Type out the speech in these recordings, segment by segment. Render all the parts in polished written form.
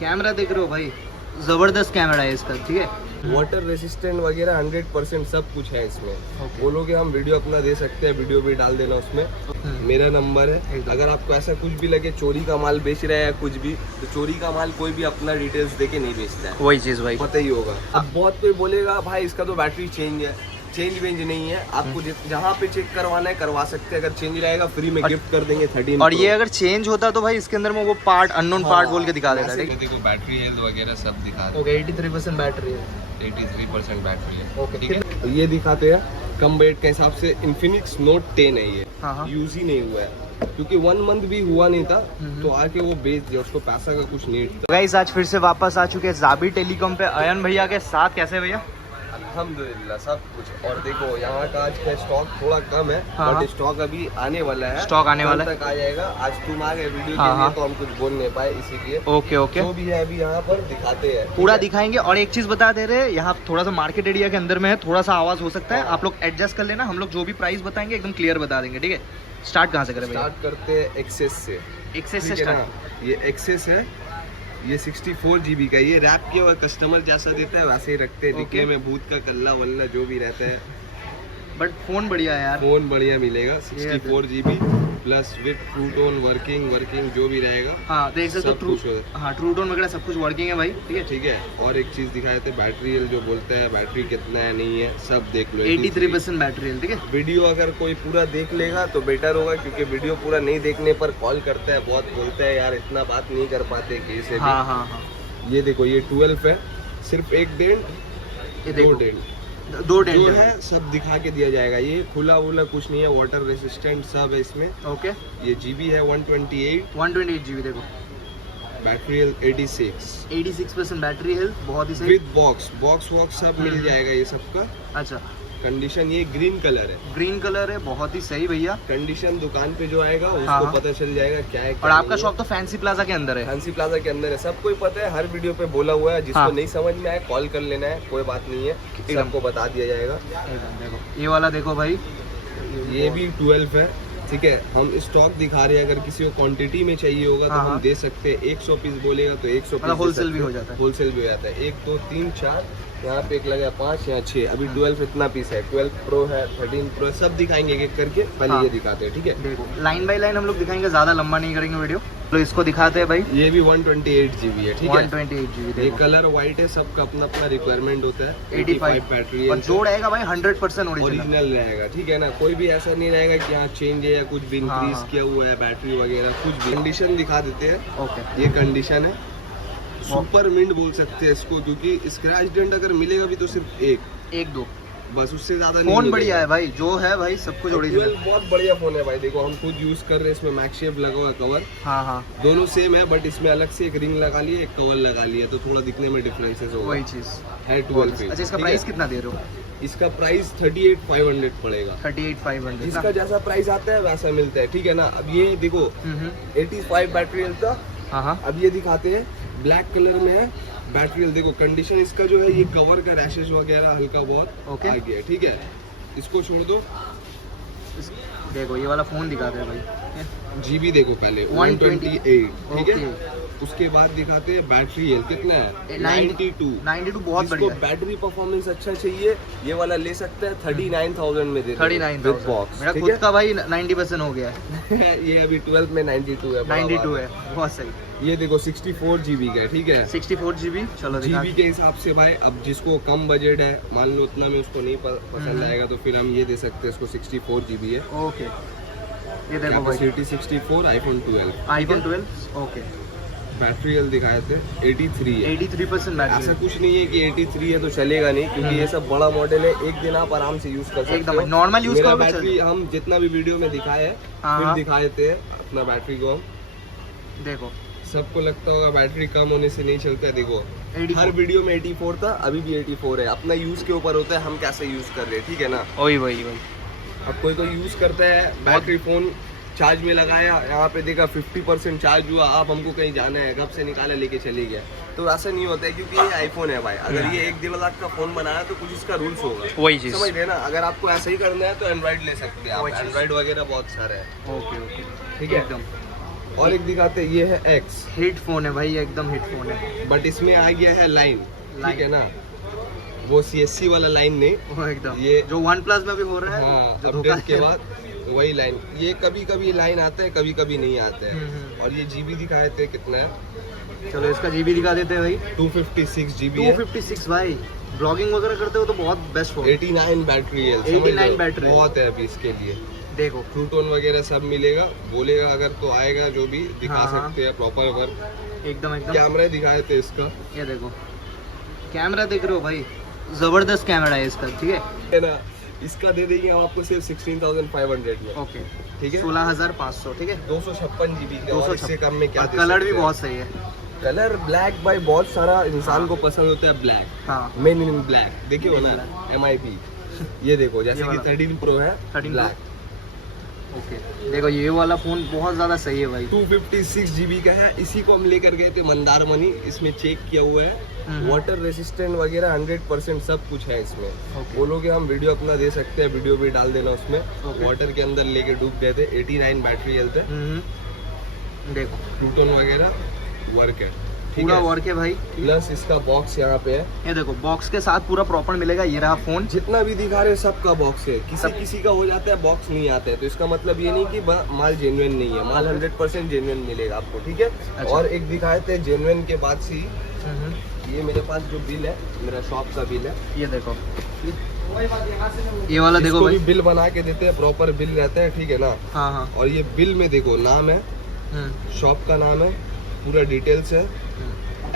Camera देख रहे हो भाई, जबरदस्त कैमरा है इसका, ठीक है। वाटर रेसिस्टेंट वगैरह 100% सब कुछ है इसमें। बोलोगे हम वीडियो अपना दे सकते हैं, वीडियो भी डाल देना उसमें। मेरा नंबर है, अगर आपको ऐसा कुछ भी लगे चोरी का माल बेच रहा है या कुछ भी, तो चोरी का माल कोई भी अपना डिटेल्स देके नहीं बेचता है। वही चीज भाई पता ही होगा। अब बहुत कोई बोलेगा भाई इसका तो बैटरी चेंज है, चेंज वेंज नहीं है। आपको जहाँ पे चेक करवाना है करवा सकते हैं। अगर चेंज रहेगा फ्री में गिफ्ट कर देंगे 13 और ये अगर चेंज होता तो भाई इसके अंदर में वो पार्ट अननोन पार्ट बोल के दिखा देता है। देखो बैटरी हेल्थ वगैरह सब दिखा दे। ओके 83% बैटरी है, 83% बैटरी है। ओके ठीक है। ये दिखाते हैं कम वेट के हिसाब से इन्फिनिक्स नोट 10 है। ये यूज ही नहीं हुआ है क्योंकि 1 मंथ भी हुआ नहीं था, तो आके वो बेच दिया, उसको पैसा का कुछ नहीं था। गाइस आज फिर से वापस आ चुके हैं जाबी टेलीकॉम पे अयन भैया के साथ। कैसे भैया? अल्हम्दुलिल्लाह सब कुछ। और देखो यहाँ का आज का स्टॉक थोड़ा कम है, बट स्टॉक अभी आने वाला है। स्टॉक आने वाला तक आ जाएगा। आज तुम आ गए वीडियो के लिए तो हम कुछ बोल नहीं पाए, इसीलिए ओके ओके जो भी है अभी यहाँ पर दिखाते हैं, पूरा दिखाएंगे। और एक चीज बता दे रहे हैं, यहाँ थोड़ा सा मार्केट एरिया के अंदर में है, थोड़ा सा आवाज हो सकता है, आप लोग एडजस्ट कर लेना। हम लोग जो भी प्राइस बताएंगे एकदम क्लियर बता देंगे, ठीक है। स्टार्ट कहाँ से करें भैया? स्टार्ट करते हैं एक्सेस से। एक्सेस से स्टार्ट। ये एक्सेस है, ये 64 GB का। ये रैप किया हुआ कस्टमर जैसा देता है वैसे ही रखते हैं। दिखने में भूत का कल्ला वल्ला जो भी रहता है, बट फोन बढ़िया है यार। फोन बढ़िया मिलेगा। 64 GB plus with true tone working जो भी रहेगा। हाँ देख सकते हो, हाँ ट्रू टोन वगैरह सब कुछ वर्किंग है भाई, ठीक है। ठीक है। और एक चीज दिखाए थे बैटरी हेल्थ, जो बोलते हैं बैटरी कितना है नहीं है सब देख लो। 83% बैटरी हेल्थ, ठीक है। वीडियो अगर कोई पूरा देख लेगा तो बेटर होगा, क्योंकि वीडियो पूरा नहीं देखने पर कॉल करता है, बहुत बोलता है यार इतना बात नहीं कर पाते कैसे भी। हाँ। ये देखो ये 12 है, सिर्फ एक डेंट, दो डेंट जो है सब दिखा के दिया जाएगा। ये खुला वुला कुछ नहीं है, वाटर रेसिस्टेंट सब है इसमें। ओके। ये GB है 128 GB। देखो बैटरी हेल्थ 86% बैटरी हेल्थ, बहुत ही सही। विद बॉक्स सब मिल जाएगा ये सबका। अच्छा। कंडीशन ये ग्रीन कलर है, बहुत ही सही भैया। कंडीशन दुकान पे जो आएगा उसको पता चल जाएगा क्या है। और आपका शॉप तो फैंसी प्लाजा के अंदर है। फैंसी प्लाजा के अंदर है, सबको पता है, हर वीडियो पे बोला हुआ है। जिसको नहीं समझ में आए कॉल कर लेना है, कोई बात नहीं है, सबको बता दिया जाएगा। देखो ये वाला देखो भाई, ये भी 12 है, ठीक है। हम स्टॉक दिखा रहे हैं, अगर किसी को क्वांटिटी में चाहिए होगा तो हम दे सकते हैं। 100 पीस बोलेगा तो 100 पीस होलसेल भी हो जाता है। होलसेल भी हो जाता है। 1 2 3 4 यहाँ पे एक लगा 5 यहाँ 6। अभी 12 इतना पीस है, 12 प्रो है, 13 प्रो सब दिखाएंगे एक एक करके। पहले ये दिखाते हैं, ठीक है। देखो लाइन बाय लाइन हम लोग दिखाएंगे, ज्यादा लंबा नहीं करेंगे वीडियो, तो इसको दिखाते हैं भाई। ये भी 128 GB है, ठीक है। 128 GB। ये कलर व्हाइट है, सबका अपना अपना रिक्वायरमेंट होता है। 85 बैटरी और जो रहेगा भाई 100% ओरिजिनल रहेगा, ठीक है ना। कोई भी ऐसा नहीं रहेगा कि यहाँ चेंज है या कुछ भी इंक्रीज किया हुआ है बैटरी वगैरह कुछ भी। कंडीशन दिखा देते हैं। ओके। ये कंडीशन है, सुपर मिंट बोल सकते हैं इसको, क्योंकि स्क्रैच डेंट अगर मिलेगा भी तो सिर्फ एक दो, बस उससे ज्यादा नहीं। फोन बढ़िया है भाई, जो है भाई सब कुछ ओरिजिनल। बहुत बढ़िया फोन है भाई। देखो हम खुद यूज कर रहे हैं, इसमें मैक्सेफ लगा हुआ है कवर। हाँ दोनों सेम है, बट इसमें अलग से एक रिंग लगा लिया, एक कवर लगा लिया, तो थोड़ा दिखने में डिफरेंसेस होगा। वही चीज है 12। अच्छा इसका प्राइस कितना दे रहे हो? इसका प्राइस 38,500 पड़ेगा। 38,500। इसका जैसा प्राइस आता है वैसा मिलता है, ठीक है ना। अब ये देखो 85 बैटरी हेल्थ था। हाँ। अब ये दिखाते हैं, ब्लैक कलर में है बैटरी हेल्थ। देखो कंडीशन इसका जो है, ये कवर का रैशेज वगैरह हल्का बहुत आ गया है, ठीक है। इसको छोड़ दो। देखो ये वाला फोन दिखाते हैं भाई। GB देखो पहले 128, ठीक है। उसके बाद दिखाते हैं बैटरी हेल्थ कितना है, 92। बहुत बढ़िया। बैटरी परफॉर्मेंस अच्छा चाहिए, ये वाला ले सकते हैं 39,000 में दे। 39,000 मेरा खुद का भाई 90% हो गया है। ये अभी 12 में 92 है। 92 है, बहुत सही। ये देखो 64 GB का है, ठीक है। 64 GB। चलो GB के हिसाब से भाई, अब जिसको कम बजट है, मान लो उतना में उसको नहीं पसंद आएगा, तो फिर हम ये दे सकते हैं इसको। 64 GB है। ओके। ये देखो भाई capacity 64, iPhone 12। Okay. Battery health दिखाए थे 83 है। 83% बैटरी। ऐसा कुछ नहीं है कि 83 है तो चलेगा नहीं, क्योंकि ये सब बड़ा मॉडल है। एक दिन आप आराम से यूज कर सकते हो, एकदम नॉर्मल यूज करो। बैटरी हम जितना भी वीडियो में दिखाए हैं, फिर दिखाए थे अपना बैटरी को हम। देखो सबको लगता होगा बैटरी कम होने से नहीं चलता है। देखो हर वीडियो में 84 था, अभी भी 84 है। अपना यूज के ऊपर होता है, हम कैसे यूज कर रहे हैं, ठीक है ना। वही अब कोई यूज करता है बैटरी, फोन चार्ज में लगाया, यहाँ पे देखा 50% चार्ज हुआ, आप हमको कहीं जाना है, कब से निकाला लेके चले गया, तो ऐसा नहीं होता है, क्योंकि ये आईफोन है भाई। अगर ये 1-1.5 लाख का फोन बनाया तो कुछ इसका रूल्स होगा, वही चीज समझ रहे ना। अगर आपको ऐसा ही करना है तो एंड्रॉइड ले सकते हैं आप, एंड्रॉइड वगैरह बहुत सारे हैं। ओके ठीक है। और एक दिखाते हैं, ये है एक्स, हिट फोन है भाई, ये एकदम हिट फोन है। बट इसमें आ गया है लाइन, ठीक है ना, वो CSC वाला लाइन नहीं, वो एकदम ये जो वन प्लस में भी हो रहा है। हाँ, जो अपडेट के बाद वही लाइन। ये कभी कभी लाइन आता है, कभी कभी नहीं आता है। और ये GB दिखाए थे कितना है, चलो इसका GB दिखा देते हैं भाई। 256 GB है। 256 भाई, ब्लॉगिंग वगैरह करते हो तो बहुत बेस्ट फोन। 89 बैटरी है, 89 बैटरी बहुत है अभी इसके लिए। देखो ट्रू टोन वगैरह सब मिलेगा, बोलेगा अगर तो आएगा, जो भी दिखा हाँ, सकते हैं प्रॉपर वर्क। एकदम एकदम कैमरा दिखाए थे इसका, ये देखो कैमरा देख रहे हो भाई, जबरदस्त कैमरा है इसका, ठीक है ना। इसका दे देंगे हम आपको सिर्फ 16,500 में, ओके, ठीक है। 16,500, ठीक है। 256 GB का, और 256 इससे कम में क्या दे कलर भी सकते हैं। बहुत सही है। कलर ब्लैक भाई, बहुत सारा इंसान हाँ। को पसंद होता है ब्लैक, हाँ मेन इन ब्लैक। देखिए हो ना MIP, ये देखो जैसे ये कि वाला। 13 Pro है 13 ब्लैक, ओके, देखो ये वाला फोन बहुत ज्यादा सही है भाई। 256 GB का है। इसी को हम लेकर गए थे मंदारमनी, इसमें चेक किया हुआ है, वाटर रेसिस्टेंट वगैरह 100% सब कुछ है इसमें। ओके। बोलोगे हम वीडियो अपना दे सकते हैं, वीडियो भी डाल देना उसमें। ओके। वाटर के अंदर लेके डूब गए थे, 89 बैटरी हेल्थ है। देखो ट्रू टोन वगैरह वर्क है, ठीक पूरा है। वर्क है भाई। प्लस इसका बॉक्स यहाँ पे है, ये देखो बॉक्स के साथ पूरा प्रॉपर मिलेगा। ये रहा फोन, जितना भी दिखा रहे हैं सबका बॉक्स है। किसी का हो जाता है बॉक्स नहीं आता है, तो इसका मतलब ये नहीं कि माल जेन्युइन नहीं है, माल 100% जेन्युइन मिलेगा आपको, ठीक है। अच्छा। और एक दिखाए थे जेन्युइन के बाद से ये मेरे पास जो बिल है, मेरा शॉप का बिल है, ये देखो ये वाला देखो इसको भाई। भी बिल बना के देते हैं, प्रॉपर बिल रहता है, ठीक है ना। हाँ हाँ और ये बिल में देखो नाम है, शॉप का नाम है, पूरा डिटेल्स है,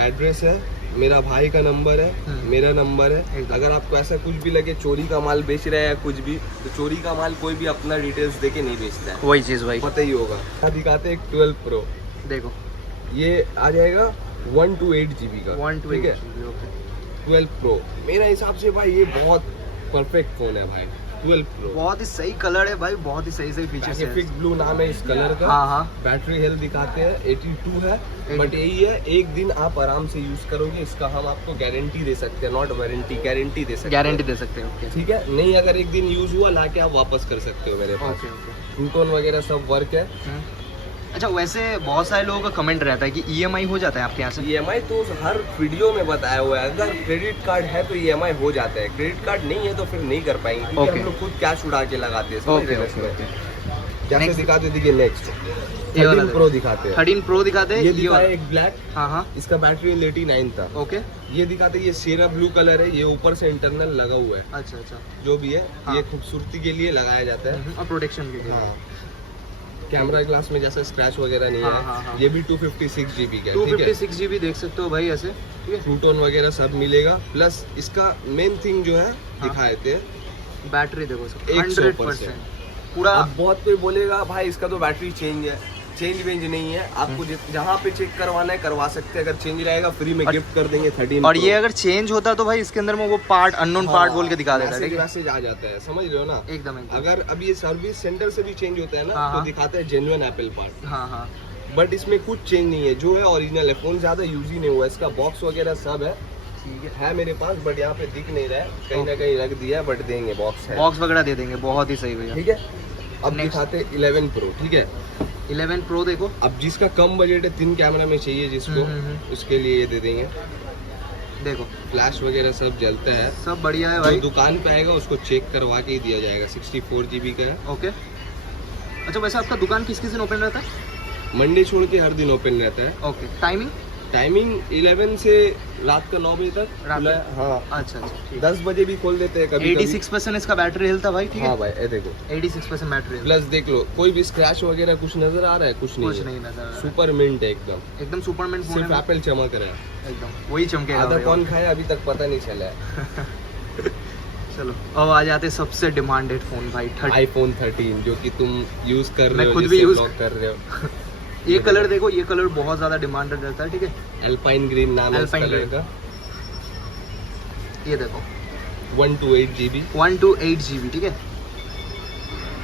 एड्रेस है, मेरा भाई का नंबर है, मेरा नंबर है। अगर आपको ऐसा कुछ भी लगे चोरी का माल बेच रहा है या कुछ भी, तो चोरी का माल कोई भी अपना डिटेल्स देके नहीं बेचता है, वही चीज भाई। पता ही होगा। यहाँ दिखाते हैं 12 Pro, देखो ये आ जाएगा 128 GB का, 128 ठीक है। GB, okay. 12 Pro मेरा हिसाब से भाई ये बहुत परफेक्ट फोन है भाई, 12 Pro। बहुत ही सही कलर है भाई, बहुत ही सही सही फीचर्स है। पैसिफिक ब्लू नाम है इस कलर का। हाँ हाँ बैटरी हेल्थ दिखाते हैं 82 है, बट यही है एक दिन आप आराम से यूज करोगे, इसका हम आपको गारंटी दे सकते हैं, नॉट वारंटी, गारंटी दे सकते हैं, गारंटी दे सकते हैं, ओके। ठीक है। नहीं अगर एक दिन यूज हुआ लाके आप वापस कर सकते हो मेरे पास। Okay okay. ट्रू टोन वगैरह सब वर्क है। अच्छा, वैसे बहुत सारे लोगों का कमेंट रहता है कि EMI हो जाता है आपके यहाँ से। EMI तो हर वीडियो में बताया हुआ है, अगर क्रेडिट कार्ड है तो EMI हो जाता है, क्रेडिट कार्ड नहीं है तो फिर नहीं कर पाएंगे, क्योंकि Okay. हम लोग खुद कैश उड़ा के लगाते हैं, समझ ओके रहे हो ओके इसमें। ओके। जैसे Next. दिखाते देखिए, नेक्स्ट ये वाला 13 Pro दिखाते हैं। 13 Pro दिखाते हैं, ये ये दिखा वाला। है एक ब्लैक, हाँ हाँ इसका बैटरी 89 था। ओके। ये दिखाते हैं, ये शेरा ब्लू कलर है, ये ऊपर से इंटरनल लगा हुआ है, अच्छा अच्छा। जो भी है हाँ। ये खूबसूरती के लिए लगाया जाता है। और प्रोटेक्शन के लिए। हाँ। कैमरा ग्लास में जैसे स्क्रैच वगैरह नहीं हाँ, है। हाँ, हाँ। ये भी 256 GB का है, ठीक है। 256 GB देख सकते हो भाई ऐसे, ठीक है। ट्रू टोन वगैरह सब मिलेगा। प्लस इसका मेन थिंग जो है दिखाए थे, बैटरी देखो 100%। 100% पूरा। अब बहुत कोई बोलेगा भाई इसका तो बैटरी चेंज है, चेंज वेंज नहीं है, आपको जहाँ पे चेक करवाना है करवा सकते हैं। अगर चेंज रहेगा फ्री में गिफ्ट कर देंगे 13 और Pro। ये अगर चेंज होता तो भाई इसके अंदर में वो पार्ट अननोन पार्ट बोल के दिखा देता है, ठीक है। मैसेज आ जाता है, समझ रहे हो ना। एकदम एकदम। अगर अब ये सर्विस सेंटर से भी चेंज होता है ना, हाँ, तो हाँ। दिखाता है जेन्युइन एप्पल पार्ट, हाँ हाँ बट इसमें कुछ चेंज नहीं है, जो है ओरिजिनल है। फोन ज्यादा यूज ही नहीं हुआ, इसका बॉक्स वगैरह सब ठीक है मेरे पास, बट यहाँ पे दिख नहीं रहा है, कहीं ना कहीं रख दिया है, बट देंगे, बॉक्स है, बॉक्स वगैरह दे देंगे, बहुत ही सही भैया। ठीक है। अब Next. दिखाते 11 Pro, ठीक है। 11 Pro देखो। अब जिसका कम बजट है, 3 कैमरा में चाहिए जिसको, उसके लिए ये दे देंगे। देखो फ्लैश वगैरह सब जलता है, सब बढ़िया है जो भाई। दुकान पे आएगा उसको चेक करवा के ही दिया जाएगा। 64 GB का है। ओके। अच्छा, वैसे आपका दुकान किस किस दिन ओपन रहता है? मंडे छोड़ के हर दिन ओपन रहता है। ओके। टाइमिंग? टाइमिंग 11 से रात का 9 बजे तक रात खुला है। हाँ, अच्छा अच्छा, ठीक। 10 बजे भी खोल देते हैं कभी 86% इसका बैटरी हेल्थ है भाई, ठीक हाँ है। भाई, ये देखो 86% बैटरी हेल्थ। प्लस देख लो, कोई भी स्क्रैच वगैरह कुछ नजर आ रहा है? कुछ कुछ नहीं है। नहीं नजर आ रहा है। सुपर मिंट है एकदम, एकदम सुपरमैन फोन सिर्फ है, एप्पल चमक रहा है, एकदम वही चमकेगा आधा भाई। कौन खाया अभी तक पता नहीं चला है। चलो अब आ जाते हैं सबसे डिमांडेड फोन भाई, 30। iPhone 13 जो कि तुम यूज कर रहे मैं हो, खुद भी जिससे use ब्लॉग कर रहे हो। ये कलर देखो, ये कलर बहुत ज्यादा डिमांडेड रहता है, ठीक है। अल्पाइन ग्रीन नाम है इस Alpine कलर green। का। ये देखो 128 GB, 128 GB, ठीक है।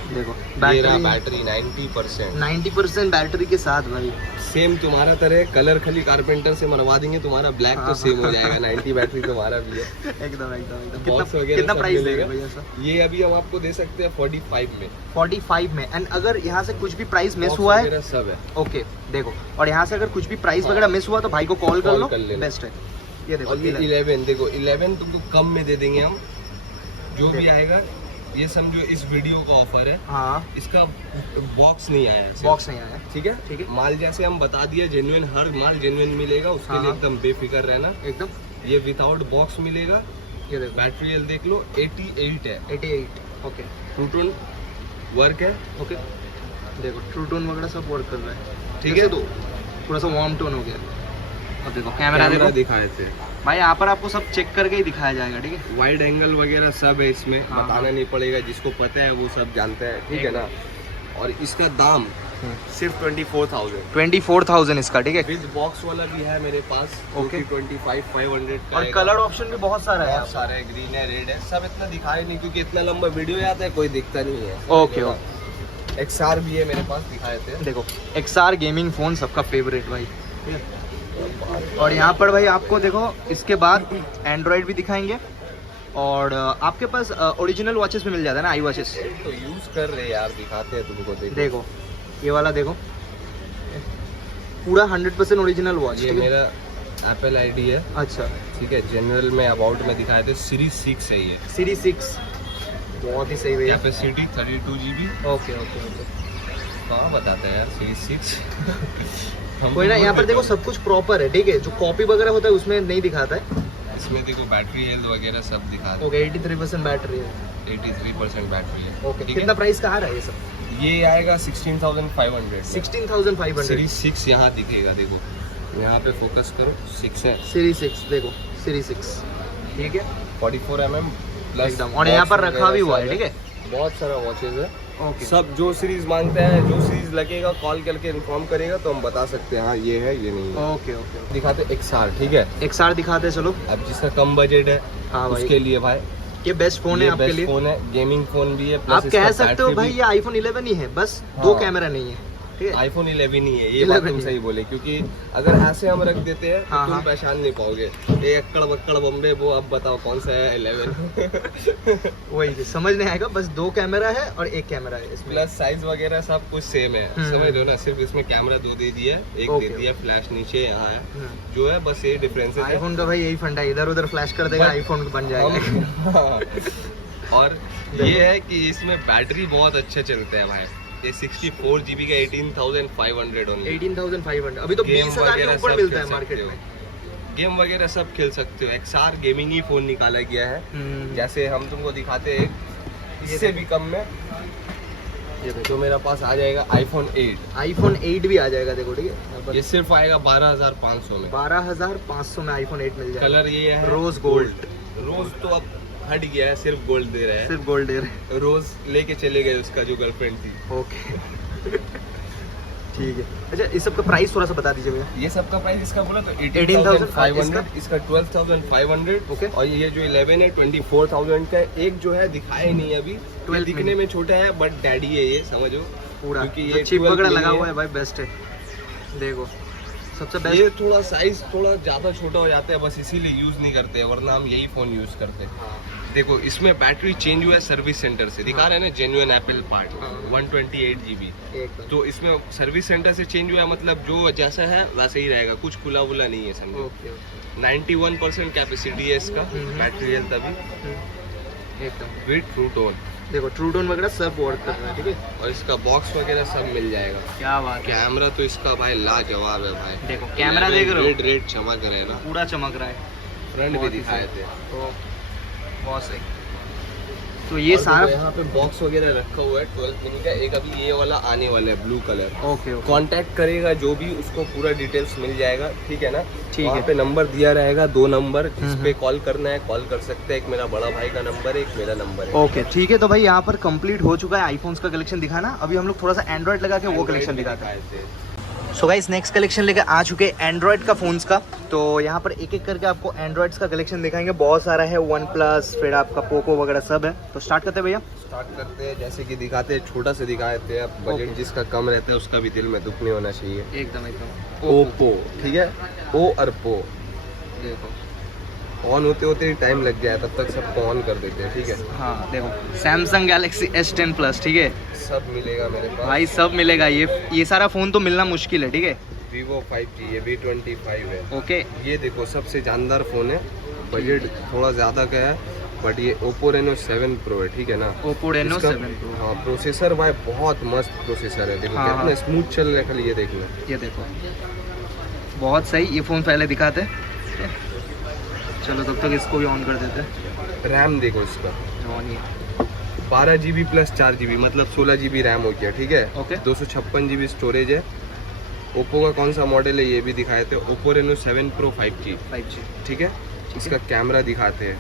देखो ये रहा बैटरी 90%। 90% बैटरी के साथ भाई। सेम तुम्हारा तरह कलर खाली कारपेंटर से मरवा देंगे, तुम्हारा ब्लैक तो सेम हो जाएगा। 90 बैटरी तुम्हारा भी है। एकदम एकदम एकदम। बॉक्स कितना वगैरह कितना सब प्राइस मिलेगा। देगा भैया सर? ये अभी हम आपको दे सकते हैं 45 में। 45 में। एंड अगर यहाँ से कुछ भी प्राइस मिस बॉक्स हुआ है, वगैरह सब है। ओके देखो, और यहाँ से अगर कुछ भी प्राइस वगैरह मिस हुआ तो भाई को कॉल कर लो, बेस्ट है। ये देखो और ये 11 देखो, 11 तुमको कम में दे देंगे हम। जो भी आएगा ये समझो इस वीडियो का ऑफर है। हाँ, इसका बॉक्स नहीं आया है, बॉक्स नहीं आया। ठीक है ठीक है। माल जैसे हम बता दिया जेन्युइन, हर माल जेन्युइन मिलेगा, उसके लिए एकदम बेफिक्र रहना एकदम। ये विदाउट बॉक्स मिलेगा। ये देखो बैटरी हेल्थ देख लो 88 है। 88 ओके। ट्रू टोन वर्क है। ओके देखो ट्रू टोन वगैरह सब वर्क कर रहा है, ठीक है। तो थोड़ा सा वार्म टोन हो गया। अब देखो कैमरा देखो, दिखाए थे भाई यहाँ पर आपको सब चेक करके ही दिखाया जाएगा, ठीक है। वाइड एंगल वगैरह सब है इसमें। हाँ, बताना नहीं पड़ेगा, जिसको पता है वो सब जानता है, ठीक है ना। और इसका दाम सिर्फ 24,000। 24,000 इसका, ठीक है। विद बॉक्स वाला भी है मेरे पास, ओके। 25,500 का। और कलर ऑप्शन भी बहुत सारा है। बहुत सारे, ग्रीन है, रेड है, सब इतना दिखाए नहीं क्योंकि इतना लंबा वीडियो आता है, कोई दिखता नहीं है। ओके XR भी है मेरे पास, दिखाए थे। देखो XR गेमिंग फोन सबका फेवरेट भाई। और यहाँ पर भाई आपको देखो इसके बाद एंड्रॉयड भी दिखाएंगे, और आपके पास ओरिजिनल वॉचेस भी मिल जाता है ना, आई वॉचेस तो यूज कर रहे यार, दिखाते हैं तुमको। देखो ये वाला देखो, पूरा 100% ओरिजिनल वॉच। ये मेरा एप्पल आईडी है। अच्छा ठीक है। जनरल में अबाउट में दिखाए थे, सीरीज 6 है ये। सीरीज 6 बहुत ही सही भैया। Capacity 32 GB। Okay okay okay. कहाँ बताते हैं यार सीरीज 6। कोई ना, यहाँ पर देखो सब कुछ प्रॉपर है, ठीक है। जो कॉपी वगैरह होता है उसमें नहीं दिखाता है। इसमें देखो बैटरी हेल्थ वगैरह सब दिखा दो। ओके 83% बैटरी है। 83% बैटरी है। ओके ठीक है? कितना प्राइस का आ रहा है ये सब? ये आएगा 16,500। 16,500। सीरीज 6 यहाँ दिखेगा, देखो यहाँ पे फोकस करो, 6 है। सीरीज 6 देखो, सीरीज 6 ठीक है 44 mm प्लस एकदम। और यहाँ पर रखा भी हुआ है, ठीक है। बहुत सारा वॉचेज है। ओके सब जो सीरीज मांगते हैं, जो सीरीज लगेगा कॉल करके इन्फॉर्म करेगा तो हम बता सकते हैं हाँ ये है ये नहीं है। Okay okay. दिखाते XR, ठीक है। XR दिखाते हैं, चलो। अब जिसका कम बजट है हाँ भाई, उसके लिए भाई ये बेस्ट फोन है आपके लिए। फोन है, गेमिंग फोन भी है। आप कह सकते हो भाई ये आईफोन 11 ही है, बस दो कैमरा नहीं है, ठीक है। आईफोन 11 ही है, ये बात तुम सही बोले। क्योंकि अगर ऐसे हम रख देते हैं तो तुम पहचान नहीं पाओगे। ये अक्कड़ बक्कड़ बम्बे, वो अब बताओ कौन सा है 11। वही समझ नहीं आएगा, बस दो कैमरा है और एक कैमरा है इसमें। प्लस साइज वगैरह सब कुछ सेम है, समझ लो ना। सिर्फ इसमें कैमरा 2 दे दिया, एक दे दिया, फ्लैश नीचे यहाँ है, जो है बस ये डिफरेंस है। आईफोन का भाई यही फंडा है, इधर उधर फ्लैश कर देगा, आईफोन बन जाएगा। और ये है कि इसमें बैटरी बहुत अच्छे चलते हैं भाई। ये 64 GB का 18,500 ओनली। 18,500 अभी तो 20,000 के ऊपर मिलता है मार्केट में। गेम वगैरह सब खेल सकते हो। XR गेमिंग ही फोन निकाला गया है। जैसे हम तुमको दिखाते हैं इससे भी कम में, ये तो मेरा पास आ जाएगा iPhone 8। iPhone 8 भी आ जाएगा, देखो ठीक है। ये सिर्फ आएगा 12,500 में। 12,500 में iPhone 8 मिल जाएगा। कलर ये है रोज गोल्ड। रोज तो अब हट गया है, सिर्फ गोल्ड दे रहा है। सिर्फ गोल्ड दे रहे हैं। रोज लेके चले गए उसका जो गर्लफ्रेंड थी। ओके ठीक है। अच्छा इस सब का प्राइस थोड़ा सा बता दीजिए भैया। ये सब का प्राइस इसका बोला तो 18,500, इसका 12,500। ओके। और ये जो 11 है 24,000 का। एक जो है दिखाया नहीं अभी, 12 दिखने में छोटा है बट डैडी है ये, समझो पूरा। क्योंकि ये ये चिप 12 वगैरह नहीं लगा है। हुआ है भाई, बेस्ट है। देखो सबसे बेस्ट। ये थोड़ा साइज थोड़ा ज्यादा छोटा हो जाता है, बस इसीलिए यूज नहीं करते, वरना हम यही फोन यूज करते हैं। देखो इसमें बैटरी चेंज हुआ है सर्विस सेंटर से, दिखा रहे हैं ना, जेन्युइन एप्पल पार्ट। 128 GB। तो इसमें सर्विस सेंटर से चेंज हुआ है, मतलब जो जैसा है वैसे ही रहेगा, कुछ खुला वुला नहीं है, समझो। 91% कैपेसिटी है इसका बैटरी हेल्थ अभी एकदम विद ट्रू टोन। देखो ट्रू टोन वगैरह सब वर्क कर रहा है, ठीक है। और इसका बॉक्स वगैरह सब मिल जाएगा। क्या बात है। कैमरा तो इसका भाई लाजवाब है भाई। देखो कैमरा देख रहे हो, रेड चमक रहे हैं ना, पूरा चमक रहा है। फ्रंट भी दिखाए थे तो बहुत सही। तो ये सारा यहाँ पे बॉक्स वगैरह रखा हुआ है 12 मिनी का। एक अभी ये वाला आने वाला है ब्लू कलर। ओके कांटेक्ट करेगा जो भी, उसको पूरा डिटेल्स मिल जाएगा, ठीक है ना। ठीक वहाँ है। पे नंबर दिया रहेगा, 2 नंबर, जिस पे कॉल करना है कॉल कर सकते हैं। एक मेरा बड़ा भाई का नंबर है, एक मेरा नंबर है। ओके ठीक है। तो भाई यहाँ पर कंप्लीट हो चुका है आईफोन्स का कलेक्शन दिखाना। अभी हम लोग थोड़ा सा एंड्रॉइड लगा के वो कलेक्शन दिखाते हैं। सो गाइस नेक्स्ट कलेक्शन लेके आ चुके हैं एंड्रॉयड का फ़ोन्स का। तो यहाँ पर एक एक करके आपको एंड्रॉयड्स का कलेक्शन दिखाएंगे, बहुत सारा है, वन प्लस फिर आपका पोको वगैरह सब है। तो स्टार्ट करते हैं भैया। स्टार्ट करते हैं, जैसे कि दिखाते हैं, छोटा से दिखाते हैं। Budget Okay. जिसका कम रहता है उसका भी दिल में दुख नहीं होना चाहिए। एकदम एकदम ओप्पो, ठीक है, ओ और पो। देखो ऑन होते होते टाइम लग गया है, तब तक सबको ऑन कर देते हैं, ठीक है। हाँ देखो सैमसंग गैलेक्सी S10 प्लस, ठीक है सब मिलेगा मेरे पास भाई, सब मिलेगा। ये सारा फ़ोन तो मिलना मुश्किल है, ठीक है। Vivo 5G, ये V25 है। ओके ये देखो सबसे जानदार फ़ोन है, बजट थोड़ा ज़्यादा का है, बट ये Oppo Reno 7 Pro है, ठीक है ना। ओप्पो रेनो इसका- 7 Pro। हाँ, प्रोसेसर भाई बहुत मस्त प्रोसेसर है, देखो हाँ, कितना हाँ। स्मूथ चल रहा है, खाली ये देख लो। ये देखो बहुत सही। ये फ़ोन पहले दिखाते हैं, चलो तब तक इसको भी ऑन कर देते हैं। रैम देखो इसका, on he 12 GB plus 4 GB, मतलब 16 GB रैम हो गया, ठीक है। ओके 256 GB स्टोरेज है। ओप्पो का कौन सा मॉडल है ये भी दिखाए थे, Oppo Reno 7 Pro 5G, 5G। ठीक है। इसका कैमरा दिखाते हैं,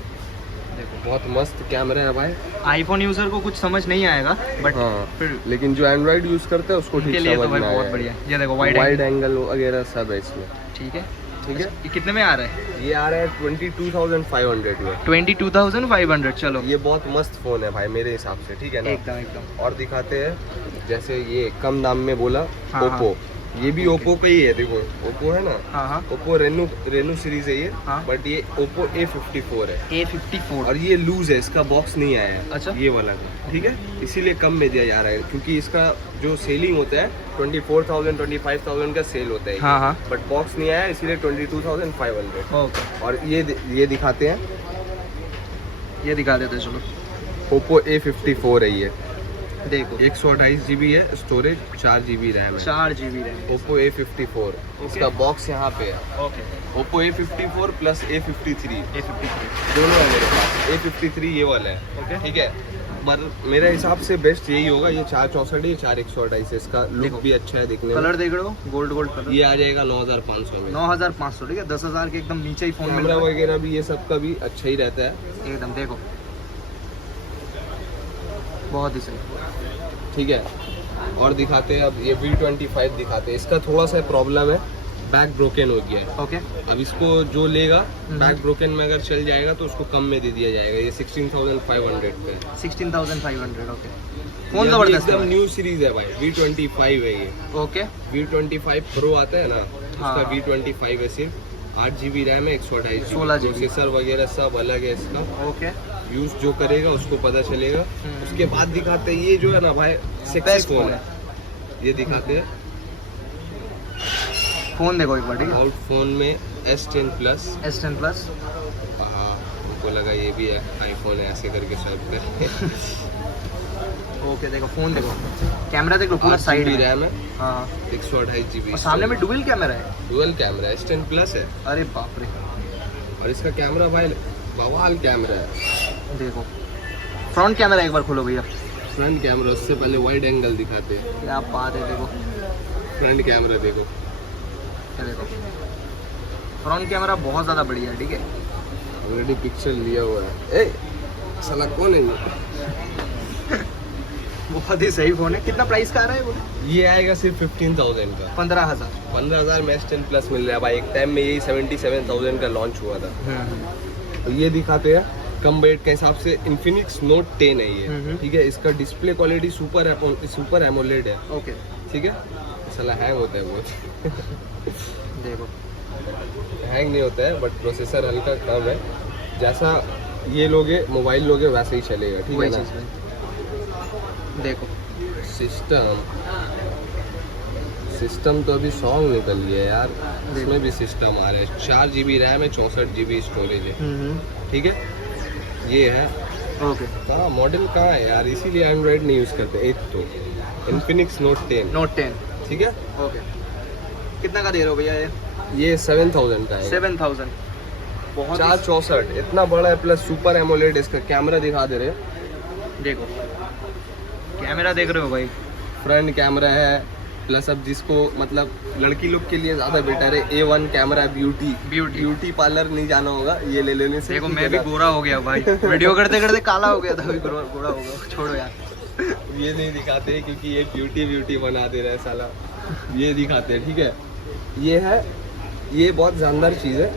देखो बहुत मस्त कैमरा है भाई। आईफोन यूज़र को कुछ समझ नहीं आएगा, बट हाँ, फिर लेकिन जो एंड्रॉइड यूज करते हैं उसको उनके ठीक लिए तो समझ भाई में बहुत आएगा। बढ़िया है। ये देखो वाइड एंगल वगैरह सब है इसमें, ठीक है ठीक है। ये कितने में आ रहा है? ये आ रहा है 22,500 में। 22,500। चलो ये बहुत मस्त फोन है भाई मेरे हिसाब से, ठीक है ना। एकदम एकदम और दिखाते हैं, जैसे ये कम दाम में बोला, हाँ, ओप्पो, ये भी ओप्पो का ही है, देखो ओप्पो है ना, हाँ हाँ ओप्पो रेनो सीरीज है ये, हाँ। बट ये ओप्पो A54 है। A54 और ये लूज है, इसका बॉक्स नहीं आया है, अच्छा। ये वाला, ठीक है। इसीलिए कम में दिया जा रहा है, क्योंकि इसका जो सेलिंग होता है 24,000 25,000 का सेल होता है, हाँ हाँ बट बॉक्स नहीं आया है, इसीलिए 22,500। ओके और ये दिखाते हैं, ये दिखा देते हैं, चलो ओप्पो A54 है ये, देखो 128 GB है स्टोरेज, 4 GB रैम है। 4 GB रैम। ओप्पो A54, इसका बॉक्स यहाँ पे है। Okay Oppo A54 plus A53 A53 दोनों है मेरे पास। A53 ये वाला है, ओके ठीक है। पर मेरे हिसाब से बेस्ट यही होगा, ये 464 है, 4128 है। इसका देखो। लुक भी अच्छा है दिखने में। कलर देख रहे हो, गोल्ड गोल्ड कलर। ये आ जाएगा 9,500 में। 9,500, ठीक है, 10,000 के एकदम नीचे ही फोन मिल कैमरा रहा है। वगैरह भी ये सब का भी अच्छा ही रहता है, एकदम देखो बहुत ही सही, ठीक है। और दिखाते हैं अब ये V25 दिखाते हैं। इसका थोड़ा सा प्रॉब्लम है, बैक ब्रोकन हो गया है। ओके अब इसको जो लेगा बैक ब्रोकन में अगर चल जाएगा तो उसको कम में दे दिया जाएगा। ये 16,500 पे है। 16,500। ओके फोन ये अभी जबरदस्त एकदम है। न्यू सीरीज है भाई, V25 है ये। ओके V25 Pro आता है ना, हाँ। उसका V25 है, सिर्फ 8 GB रैम है, 128 16 GB। प्रोसेसर वगैरह सब अलग है इसका। ओके यूज जो करेगा उसको पता चलेगा। उसके बाद दिखाते हैं ये जो है ना भाई, सेक्सी बेस्ट फोन फोन है, ये दिखाते हैं। फोन देखो एक बार, ठीक है। आउट फोन में S10 प्लस, S10 प्लस। हाँ उनको लगा ये भी है आईफोन है, ऐसे करके सब करके। ओके देखो फोन देखो, कैमरा देख लो पूरा साइड में। रैम है, हाँ 128 GB और सामने में डुअल कैमरा है। डुअल कैमरा, S10 प्लस है। अरे बाप रे, और इसका कैमरा भाई बवाल कैमरा है। देखो फ्रंट कैमरा एक बार खोलो भैया, फ्रंट कैमरा, उससे पहले वाइड एंगल दिखाते हैं। क्या बात है। देखो फ्रंट कैमरा देखो, ये देखो फ्रंट कैमरा बहुत ज़्यादा बढ़िया है, ठीक है। ऑलरेडी पिक्चर लिया हुआ है। ए साला कौन है ये? बहुत ही सही फोन है। कितना प्राइस का आ रहा है वो? ये आएगा सिर्फ 15,000 का। 15,000। 15,000 में S10 प्लस मिल रहा है भाई। एक टाइम में यही 77,000 का लॉन्च हुआ था। और ये दिखाते हैं कम बजट के हिसाब से, इन्फिनिक्स नोट 10 है ये, ठीक है। इसका डिस्प्ले क्वालिटी सुपर एमोलेड है, ओके ठीक है। साला हैंग होता है बहुत। देखो हैंग नहीं होता है, बट प्रोसेसर हल्का कम है। जैसा ये लोगे मोबाइल लोगे वैसे ही चलेगा, ठीक है वही ना। चीज़ भाई। देखो सिस्टम तो अभी सॉन्ग निकल गया है यार, इसमें भी सिस्टम आ रहा है। 4 GB रैम है, 64 GB स्टोरेज है, ठीक है। ये है, ओके कहाँ मॉडल कहाँ है यार, इसीलिए एंड्रॉइड नहीं यूज़ करते। एक तो इन्फिनिक्स नोट 10, नोट 10, ठीक है। ओके कितना का दे रहे हो भैया ये? ये 7,000 का है। 7,000। बहुत ही- 464 इतना बड़ा है, प्लस सुपर एमोलेड। इसका कैमरा दिखा दे रहे, देखो कैमरा देख रहे हो भाई, फ्रंट कैमरा है, प्लस अब जिसको मतलब लड़की लोग के लिए ज़्यादा बेटर है, A1 कैमरा। ब्यूटी पार्लर नहीं जाना होगा, ये ले लेने से। देखो ठीक मैं है भी ना? गोरा हो गया भाई, वीडियो करते करते काला हो गया था, अभी गोरा होगा। छोड़ो यार, ये नहीं दिखाते क्योंकि ये ब्यूटी बना दे रहा है साला। ये दिखाते हैं, ठीक है। ये है, ये बहुत शानदार चीज़ है।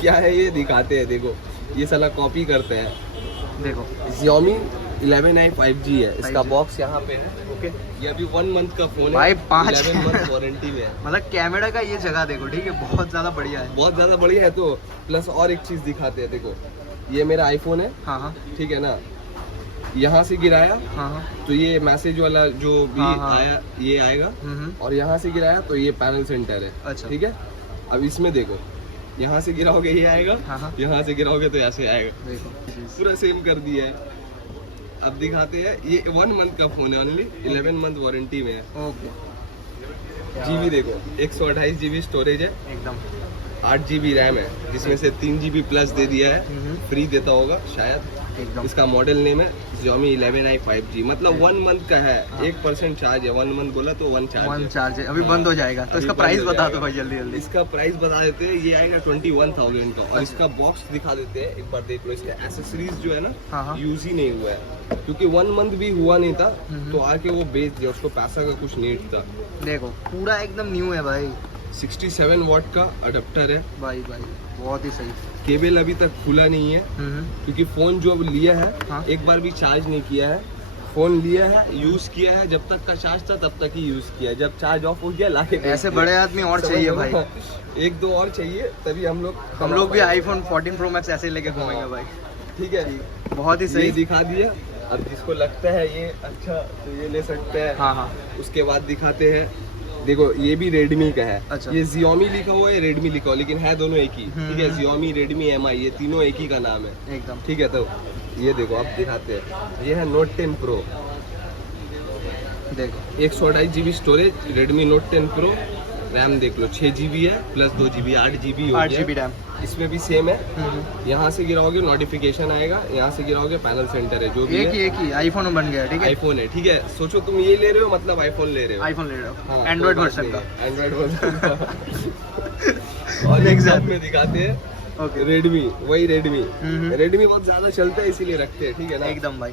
क्या है ये दिखाते हैं, देखो ये साला कॉपी करते हैं। देखो Xiaomi 11i 5G है, इसका 5G। बॉक्स यहाँ पे है। ओके, ये अभी 1 मंथ का फोन है भाई, 11 मंथ वारंटी में है। मतलब कैमरा का ये जगह देखो, ठीक है, बहुत ज्यादा बढ़िया है। बहुत ज़्यादा बढ़िया है। तो प्लस और एक चीज़ दिखाते हैं, देखो ये मेरा आईफोन है, हाँ हाँ ठीक है ना। यहाँ से गिराया हाँ हाँ। तो ये मैसेज वाला जो भी हाँ, हाँ। आया ये आएगा, हम्म। और यहाँ से गिराया तो ये पैनल सेंटर है। अच्छा। ठीक है, अब इसमें देखो यहाँ से गिराओगे ये आएगा, हाँ, हाँ। यहाँ से गिराओगे तो ऐसे आएगा। देखो पूरा सेम कर दिया है। अब दिखाते हैं, ये 1 मंथ का फोन है, ओनली 11 मंथ वारंटी में है। ओके। जीबी देखो 128 GB स्टोरेज है, एकदम 8 GB रैम है, जिसमें से 3 GB प्लस दे दिया है, फ्री देता होगा शायद। एकदम। इसका मॉडल नेम है Xiaomi 11i 5G, मतलब 1 मंथ का है। हाँ। 1% चार्ज है, 1 मंथ बोला तो 1 चार्ज वन है। चार्ज है, अभी बंद हो जाएगा, तो अभी इसका बंद प्राइस हो बता जाएगा। दो भाई जल्दी जल्दी। इसका प्राइस बता देते हैं, ये आएगा 21,000 का। और इसका बॉक्स दिखा देते हैं, एक बार देख लो। इसके एसेसरीज जो है ना, हाँ, हाँ। यूज ही नहीं हुआ है, क्योंकि 1 मंथ भी हुआ नहीं था, हम्म। तो आके वो बेच दिया, उसको पैसा का कुछ नीड था। देखो पूरा एकदम न्यू है भाई। 67 वॉट का अडेप्टर है, भाई भाई बहुत ही सही। केबल अभी तक खुला नहीं है, क्योंकि फोन जो अब लिया है, हाँ। एक बार भी चार्ज नहीं किया है। फोन लिया है, यूज किया है, जब तक का चार्ज था तब तक ही यूज किया, जब चार्ज ऑफ हो गया लाके ऐसे बड़े आदमी और चाहिए भाई। 1-2 और चाहिए, तभी हम लोग भी आईफोन 14 प्रो मैक्स ऐसे लेके घूमेंगे भाई। ठीक है। बहुत ही ये सही। दिखा दिया। अब जिसको लगता है ये अच्छा तो ये ले सकते हैं। हाँ हाँ। उसके बाद दिखाते हैं, देखो ये भी रेडमी का है। अच्छा। ये Xiaomi लिखा हुआ है, रेडमी लिखा हुआ, लेकिन है दोनों एक ही। ठीक है, हम्म। Xiaomi, रेडमी, MI, ये तीनों एक ही का नाम है। एकदम। ठीक है, तो ये देखो आप दिखाते हैं, ये है Note 10 Pro, देखो 128 GB storage, Redmi Note 10 Pro। RAM देख लो 6 GB है, प्लस 2 GB 8 GB हो 8 गया। GB RAM. इसमें भी सेम है। यहाँ से गिराओगे नोटिफिकेशन आएगा, यहाँ से गिराओगे पैनल सेंटर है, जो भी एक ही आईफोन बन गया, ठीक है। आईफोन है। ठीक है, सोचो तुम ये ले रहे हो, मतलब आईफोन ले रहे हो। आईफोन ले रहे हो, हाँ, एंड्रॉइड कोई बात वर्जन नहीं का। है, एंड्रॉइड वर्जन का। और एक साथ में दिखाते हैं ओके। रेडमी, वही रेडमी। हम्म। रेडमी बहुत ज्यादा चलता है, इसीलिए रखते हैं। ठीक है ना। एकदम भाई।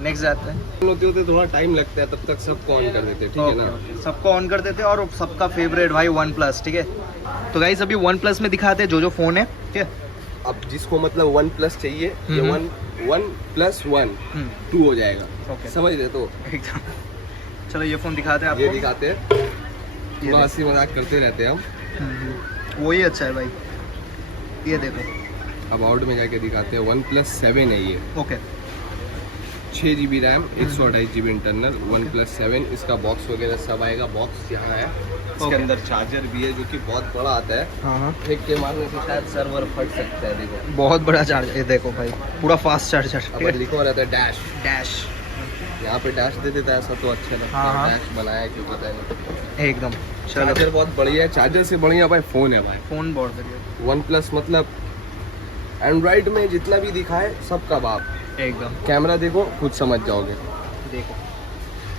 नेक्स्ट जाते हैं। होते होते थोड़ा टाइम लगता है, तब तक सबको ऑन कर देते हैं। ठीक है ना। ओके, सबको ऑन कर देते हैं। और सबका फेवरेट भाई वन प्लस, ठीक है। तो गाइस अभी वन प्लस में दिखाते हैं जो फोन है, ठीक है। अब जिसको मतलब 1 प्लस चाहिए, ये 1 + 1 2 हो जाएगा। ओके। समझ रहे तो। एकदम। चलो ये फोन दिखाते हैं ये आपको। दिखाते हैं, ये थोड़ा हंसी मजाक करते रहते हैं हम। वही अच्छा है भाई। ये देखो। अब आउट में जाके दिखाते हैं, 1 + 7 है ये। Okay. 6 GB RAM, 128 GB internal, 1 + 7। इसका बॉक्स वगैरह सब आएगा। बॉक्स यहाँ है, इसके Okay. अंदर चार्जर भी है, जो कि बहुत बड़ा आता है। हाँ हाँ। फेंक के मारने से शायद सर्वर फट सकता है। देखो बहुत बड़ा चार्जर, ये देखो भाई, पूरा फास्ट चार्जर। अब लिखा रहता है डैश। डैश। यहाँ पे डैश दे देता है, ऐसा तो अच्छा लगता हाँ, है। हाँ। डैश बनाया क्यों पता नहीं। एकदम। चलो चार्जर बहुत बढ़िया है, चार्जर से बढ़िया भाई फोन है भाई। फोन बहुत बढ़िया। 1 प्लस मतलब एंड्रॉइड में जितना भी दिखाए सबका बाप। एकदम। कैमरा देखो, खुद समझ जाओगे। देखो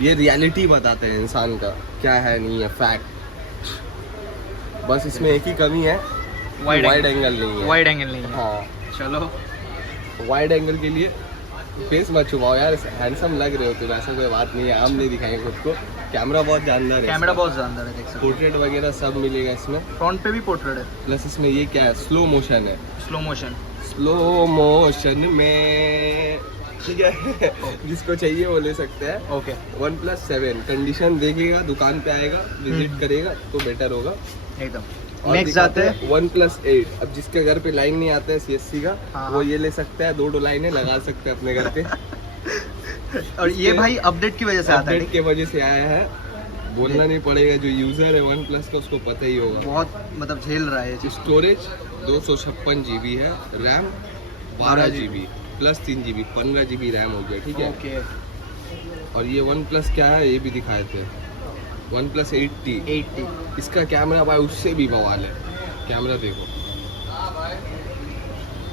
ये रियलिटी बताते हैं इंसान का, क्या है नहीं है, फैक्ट। बस इसमें एक ही कमी है, वाइड एंगल नहीं है। वाइड एंगल नहीं है। हाँ, चलो वाइड एंगल के लिए फेस मत छुपाओ यार, हैंडसम लग रहे हो तुम, ऐसा कोई बात नहीं है। हम नहीं दिखाएंगे खुद को। कैमरा बहुत जानदार है, कैमरा बहुत शानदार है, देख सकते हो। पोर्ट्रेट वगैरह सब मिलेगा इसमें। फ्रंट पे भी पोर्ट्रेट है, प्लस इसमें ये क्या है, स्लो मोशन है। Slow motion. स्लो मोशन में, ठीक है। जिसको चाहिए वो ले सकते हैं। ओके। 1 + 7 कंडीशन देखेगा, दुकान पे आएगा, विजिट करेगा तो बेटर होगा। एकदम। और नेक्स्ट जाते हैं। 1 + 8। अब जिसके घर पे लाइन नहीं आता है CSC का, हाँ, वो हाँ। ये ले सकता है। 2 लाइनें लगा सकते हैं अपने घर पे। और ये भाई अपडेट की वजह से आता है, अपडेट के वजह से आया है, बोलना नहीं पड़ेगा। जो यूजर है 1 प्लस का उसको पता ही होगा। बहुत मतलब झेल रहा है ये चीज। स्टोरेज 256 GB है, RAM 12 GB plus 3 GB 15 GB RAM हो गया। ठीक है। ओके। और ये 1 प्लस क्या है ये भी दिखाए थे, 1 + 8T। 80। इसका कैमरा भाई उससे भी बवाल है। कैमरा देखो,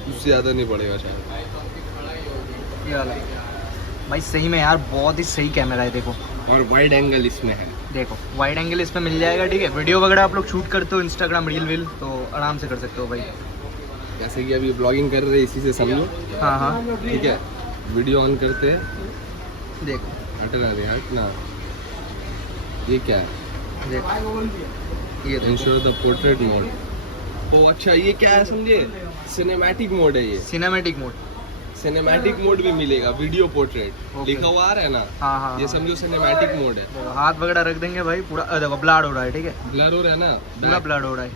उससे ज़्यादा नहीं पड़ेगा शायद। ये वाला भाई सही में यार बहुत ही सही कैमरा है। देखो और वाइड एंगल इसमें है। देखो वाइड एंगल इसमें मिल जाएगा, ठीक है। वीडियो वगैरह आप लोग शूट करते हो, इंस्टाग्राम रील तो आराम से कर सकते हो भाई। जैसे कि अभी ब्लॉगिंग कर रहे हैं, इसी से समझो। हाँ हाँ। ठीक है, वीडियो ऑन करते हैं। देखो हटना रे, हटना। ये क्या है? ये देखो इंश्योर द पोर्ट्रेट मोड। ओ अच्छा, ये क्या है समझे? सिनेमैटिक मोड है ये। Cinematic mode. सिनेमैटिक मोड भी मिलेगा, वीडियो पोर्ट्रेट Okay. लिखा हुआ आ रहा है ना। हाँ हाँ ये हाँ। समझो सिनेमैटिक मोड है। देखो, हाथ वगैरह रख देंगे भाई पूरा देखो ब्लड हो रहा है, ठीक है, ब्लर हो रहा है ना पूरा back। ब्लड हो रहा है।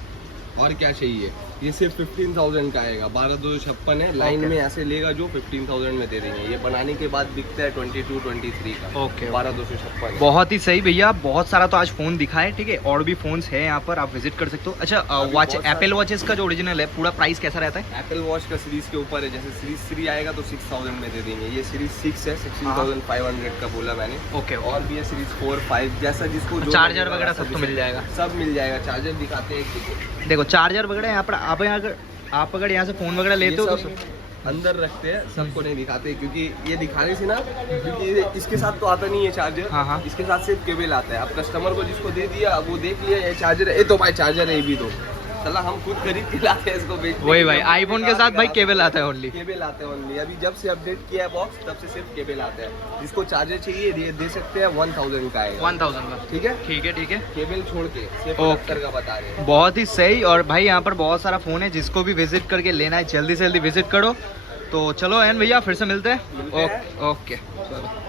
और क्या चाहिए? ये सिर्फ 15,000 का आएगा, 12,256 है। Line Okay. में ऐसे लेगा जो 15,000 में दे देंगे। ये बनाने के बाद बिकता है 22-23 का। Okay. 12,256। बहुत ही सही भैया, बहुत सारा तो आज फोन दिखा है, ठीक है, और भी फोन्स है यहाँ पर, आप विजिट कर सकते हो। अच्छा अभी वॉच, बहुत सारे- एप्पल वॉचेस का जो ओरिजिनल है पूरा प्राइस कैसा रहता है? एप्पल वॉच का सीरीज के ऊपर है, जैसे सीरीज 3 आएगा तो 6,000 में दे देंगे। ये सीरीज 6 है, 16,500 का बोला मैंने। ओके, और भी है सीरीज 4, 5 जैसा जिसको जो चार्जर लगेगा वगैरह वैसा सब तो भी मिल जाएगा। सब मिल जाएगा। चार्जर दिखाते हैं, देखो चार्जर वगैरह यहाँ पर आप अगर यहाँ से फोन वगैरह लेते हो ये तो सब अंदर रखते हैं, सबको नहीं दिखाते क्योंकि ये दिखाने से ना, क्योंकि इसके साथ तो आता नहीं है चार्जर। हाँ, हाँ। इसके साथ सिर्फ केबल आता है। अब कस्टमर को जिसको दे दिया वो देख लिया ये चार्जर है, ये तो भाई चार्जर है, ये भी दो। चला हम खुद खरीद के लाते हैं इसको बेचने वही के भाई लिए। आईफोन के साथ भाई केबल आता है ओनली। केबल आते हैं ओनली। अभी जब से अपडेट किया है बॉक्स तब से सिर्फ केबल आता है। जिसको चार्जर चाहिए दे सकते हैं, 1,000 का आएगा। 1000 का, ठीक है, ठीक है, ठीक है। केबल छोड़ के सिर्फ Okay. 70 का बता रहे हैं। बहुत ही सही। और भाई यहाँ पर बहुत सारा फ़ोन है, जिसको भी विजिट करके लेना है जल्दी से जल्दी विजिट करो। तो चलो एन भैया फिर से मिलते हैं। मिलते हैं। ओके चलो।